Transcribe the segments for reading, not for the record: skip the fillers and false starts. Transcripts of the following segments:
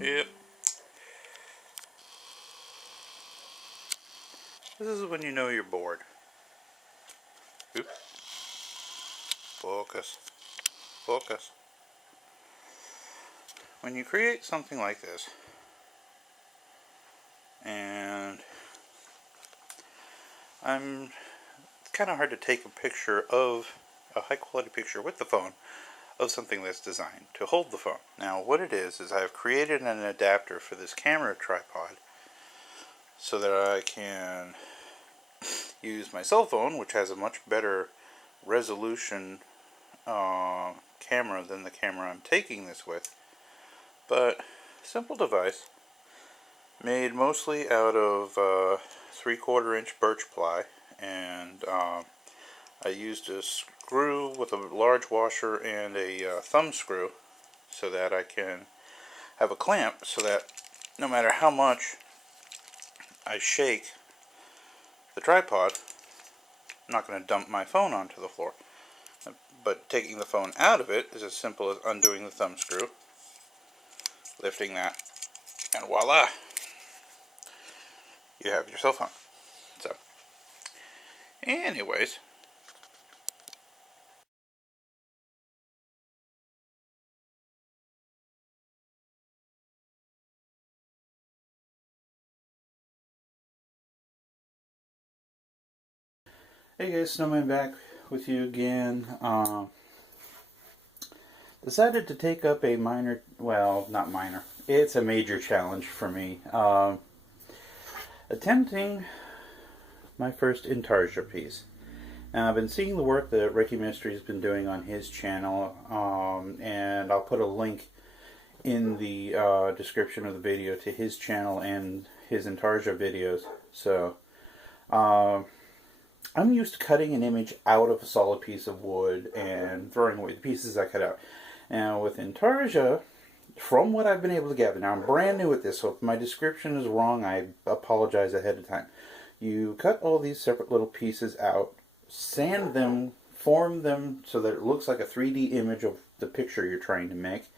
Yep. This is when you know you're bored. Oop. Focus. Focus. When you create something like this, and it's kind of hard to take a picture of a high quality picture with the phone of something that's designed to hold the phone. Now what it is I've created an adapter for this camera tripod so that I can use my cell phone, which has a much better resolution camera than the camera I'm taking this with. But simple device made mostly out of 3/4 inch birch ply, and I used a screw with a large washer and a thumb screw so that I can have a clamp so that no matter how much I shake the tripod, I'm not going to dump my phone onto the floor. But taking the phone out of it is as simple as undoing the thumb screw, lifting that, and voila, you have your cell phone. So, anyways, hey guys, Snowman back with you again. Decided to take up a minor, well, not minor, it's a major challenge for me. Attempting my first Intarsia piece. Now, I've been seeing the work that Ricky Mystery has been doing on his channel, and I'll put a link in the description of the video to his channel and his Intarsia videos. So, I'm used to cutting an image out of a solid piece of wood and throwing away the pieces I cut out. Now, with Intarsia, from what I've been able to gather, now I'm brand new at this, so if my description is wrong, I apologize ahead of time. You cut all these separate little pieces out, sand them, form them so that it looks like a 3D image of the picture you're trying to make,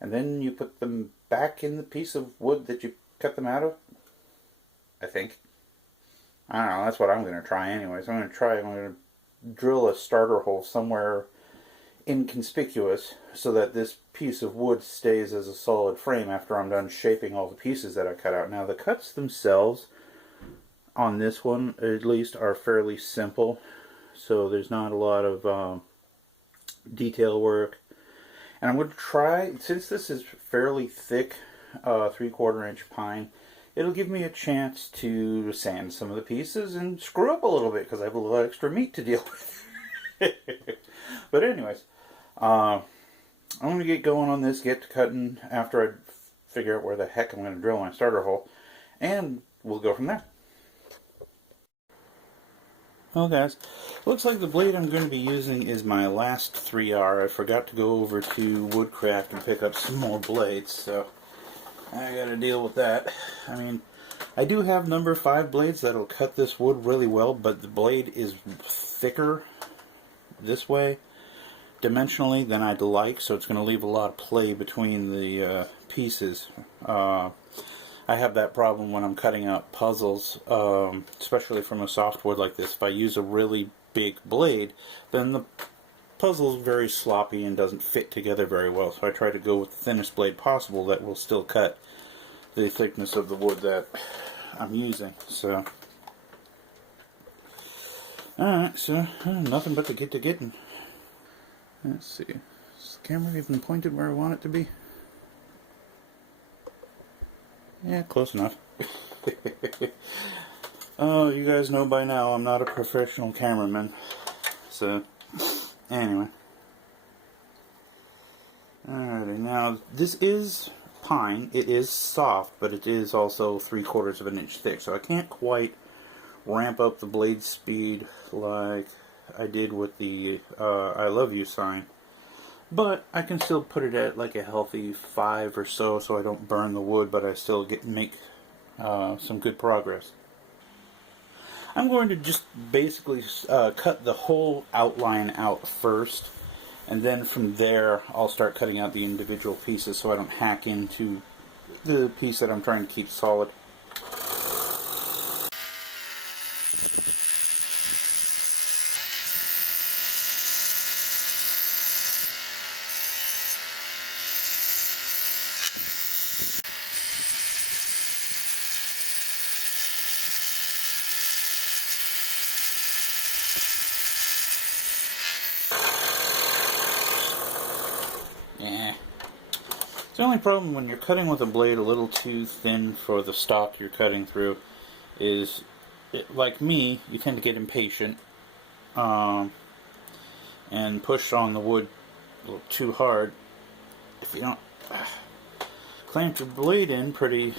and then you put them back in the piece of wood that you cut them out of, I think. I don't know, that's what I'm going to try anyways. I'm going to drill a starter hole somewhere inconspicuous so that this piece of wood stays as a solid frame after I'm done shaping all the pieces that I cut out. Now the cuts themselves on this one at least are fairly simple, so there's not a lot of detail work. And I'm going to try, since this is fairly thick 3/4 inch pine, it'll give me a chance to sand some of the pieces and screw up a little bit because I have a little extra meat to deal with. But anyways, I'm going to get going on this, get to cutting after I figure out where the heck I'm going to drill my starter hole, and we'll go from there. Well guys, looks like the blade I'm going to be using is my last 3R. I forgot to go over to Woodcraft and pick up some more blades, so I gotta deal with that. I mean, I do have number 5 blades that'll cut this wood really well, but the blade is thicker this way dimensionally than I'd like, so it's going to leave a lot of play between the pieces. I have that problem when I'm cutting out puzzles, especially from a soft wood like this. If I use a really big blade, then the puzzle's very sloppy and doesn't fit together very well, so I try to go with the thinnest blade possible that will still cut the thickness of the wood that I'm using. So, alright, so nothing but to get to getting. Let's see, is the camera even pointed where I want it to be? Yeah, close enough. Oh, you guys know by now I'm not a professional cameraman, so anyway. Alrighty, now this is pine. It is soft, but it is also 3/4 of an inch thick, so I can't quite ramp up the blade speed like I did with the I love you sign. But I can still put it at like a healthy 5 or so I don't burn the wood, but I still make some good progress. I'm going to just basically cut the whole outline out first, and then from there I'll start cutting out the individual pieces so I don't hack into the piece that I'm trying to keep solid. Yeah. The only problem when you're cutting with a blade a little too thin for the stock you're cutting through is, like me, you tend to get impatient and push on the wood a little too hard. If you don't clamp your blade in pretty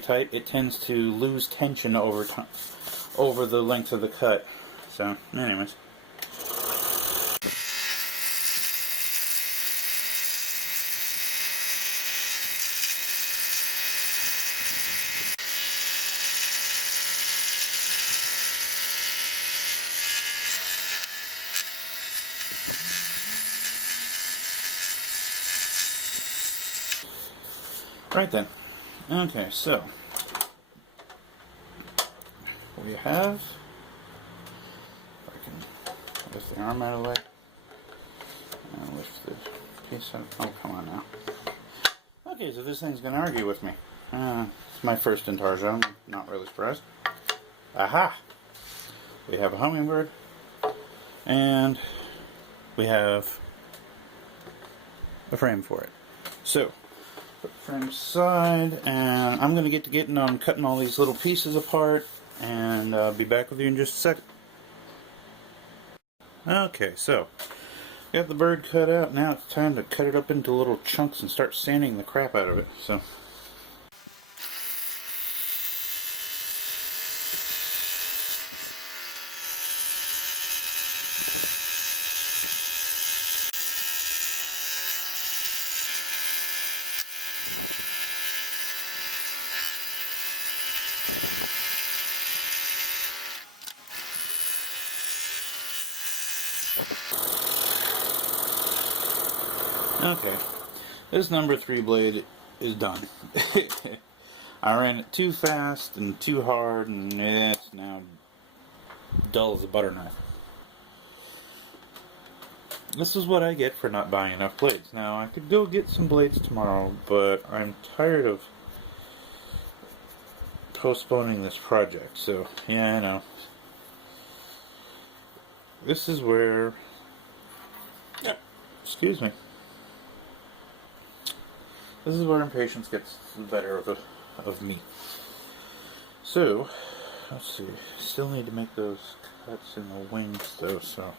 tight, it tends to lose tension over time, over the length of the cut. So, anyways. Right then. Okay, so we have, if I can lift the arm out of the way, and lift the piece up. Oh, come on now. Okay, so this thing's going to argue with me. It's my first Intarsia. I'm not really surprised. Aha! We have a hummingbird, and we have a frame for it. So, put the frame aside, and I'm going to get to getting on cutting all these little pieces apart, and be back with you in just a second. Okay, so got the bird cut out. Now it's time to cut it up into little chunks and start sanding the crap out of it. So. Okay, this number 3 blade is done. I ran it too fast and too hard, and it's now dull as a butter knife. This is what I get for not buying enough blades. Now, I could go get some blades tomorrow, but I'm tired of postponing this project, so yeah, I know. This is where... Excuse me. This is where impatience gets the better of me. So, let's see. Still need to make those cuts in the wings though, so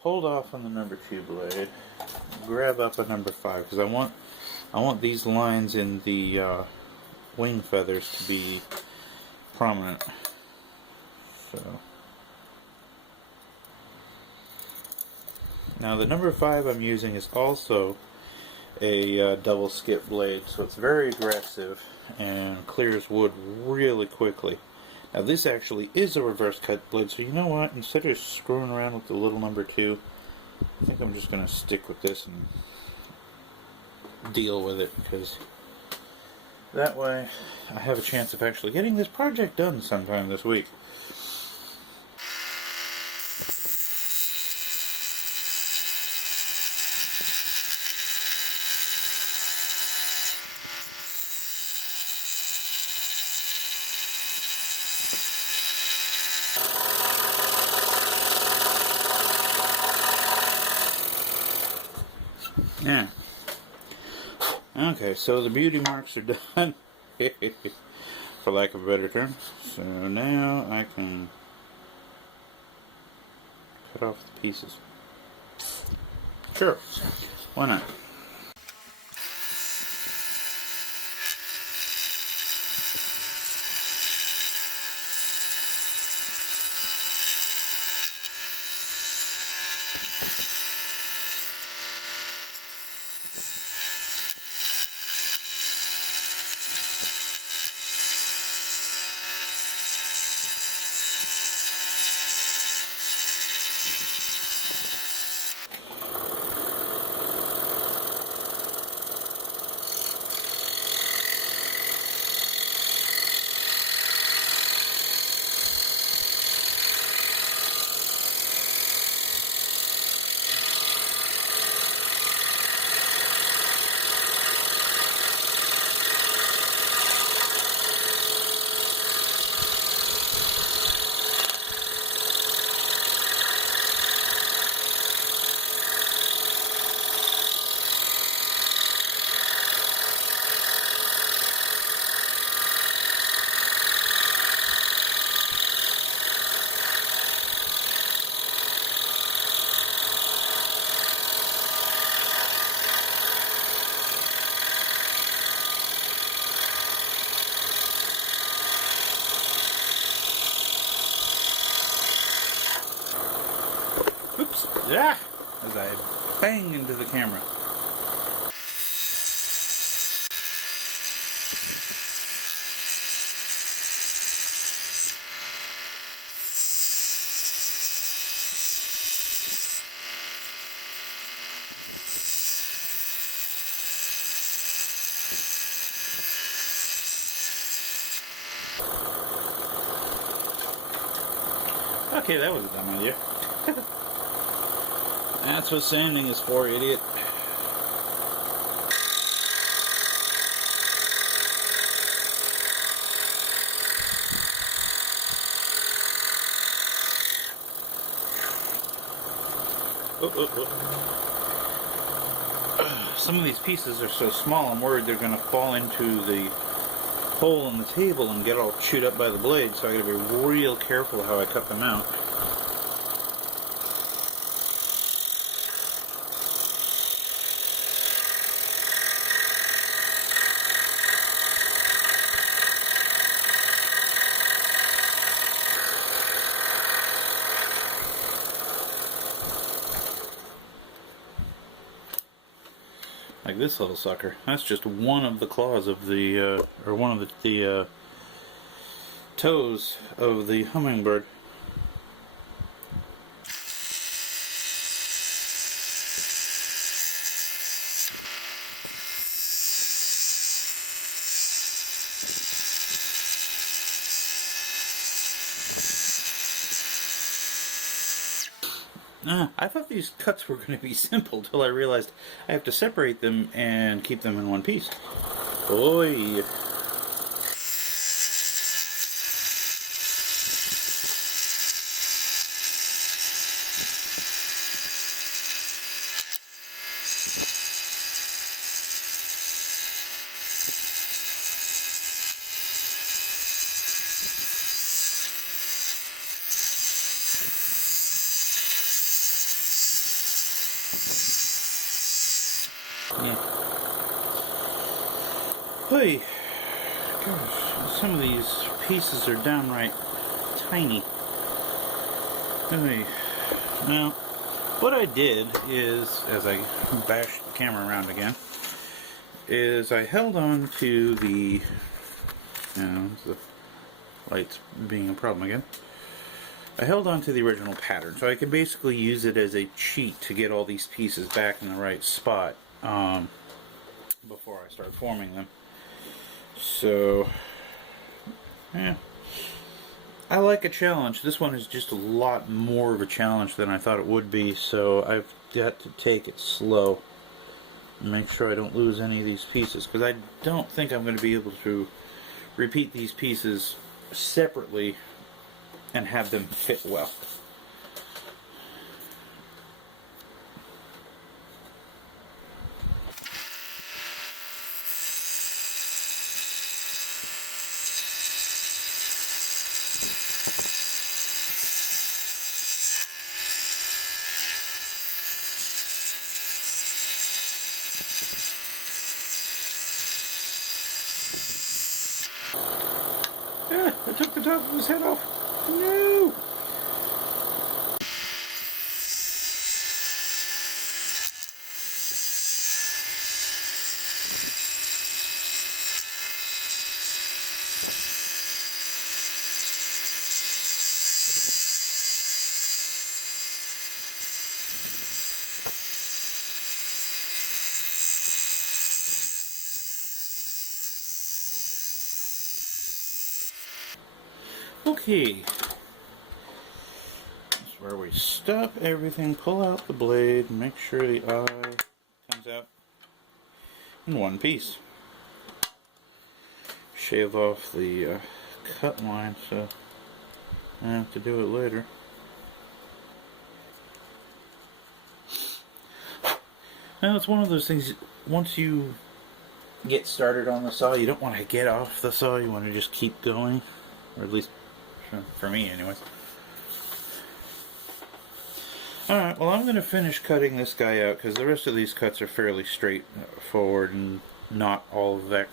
hold off on the number 2 blade. Grab up a number 5 because I want these lines in the wing feathers to be prominent. So now the number 5 I'm using is also a double skip blade, so it's very aggressive and clears wood really quickly. Now this actually is a reverse cut blade, so you know what, instead of screwing around with the little number 2, I think I'm just going to stick with this and deal with it, because that way I have a chance of actually getting this project done sometime this week. Yeah. Okay, so the beauty marks are done, for lack of a better term. So now I can cut off the pieces. Sure, why not? Yeah! As I bang into the camera. Okay, that was a dumb idea. That's what sanding is for, idiot. Some of these pieces are so small, I'm worried they're going to fall into the hole in the table and get all chewed up by the blade, so I gotta be real careful how I cut them out. Like this little sucker. That's just one of the claws of the, or one of the toes of the hummingbird. I thought these cuts were going to be simple till I realized I have to separate them and keep them in one piece. Boy. Yeah. Hey, gosh, some of these pieces are downright tiny. Hey, now, what I did is, as I bashed the camera around again, is I held on to the, the light's being a problem again. I held on to the original pattern, so I could basically use it as a cheat to get all these pieces back in the right spot before I start forming them. So, yeah. I like a challenge. This one is just a lot more of a challenge than I thought it would be, so I've got to take it slow and make sure I don't lose any of these pieces, because I don't think I'm going to be able to repeat these pieces separately and have them fit well. Ah, I took the top of his head off. No! Okay. That's where we stop everything, pull out the blade, make sure the eye comes out in one piece. Shave off the cut line so I have to do it later. Now it's one of those things, once you get started on the saw, you don't want to get off the saw, you want to just keep going, or at least for me anyways. Alright, well I'm going to finish cutting this guy out because the rest of these cuts are fairly straightforward and not all that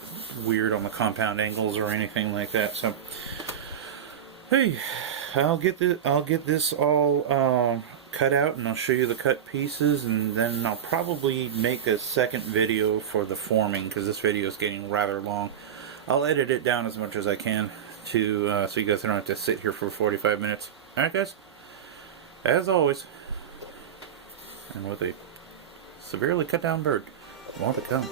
weird on the compound angles or anything like that. So, hey, I'll get this all cut out, and I'll show you the cut pieces, and then I'll probably make a second video for the forming, because this video is getting rather long. I'll edit it down as much as I can to so you guys don't have to sit here for 45 minutes. Alright guys, as always, and with a severely cut down bird, more to come.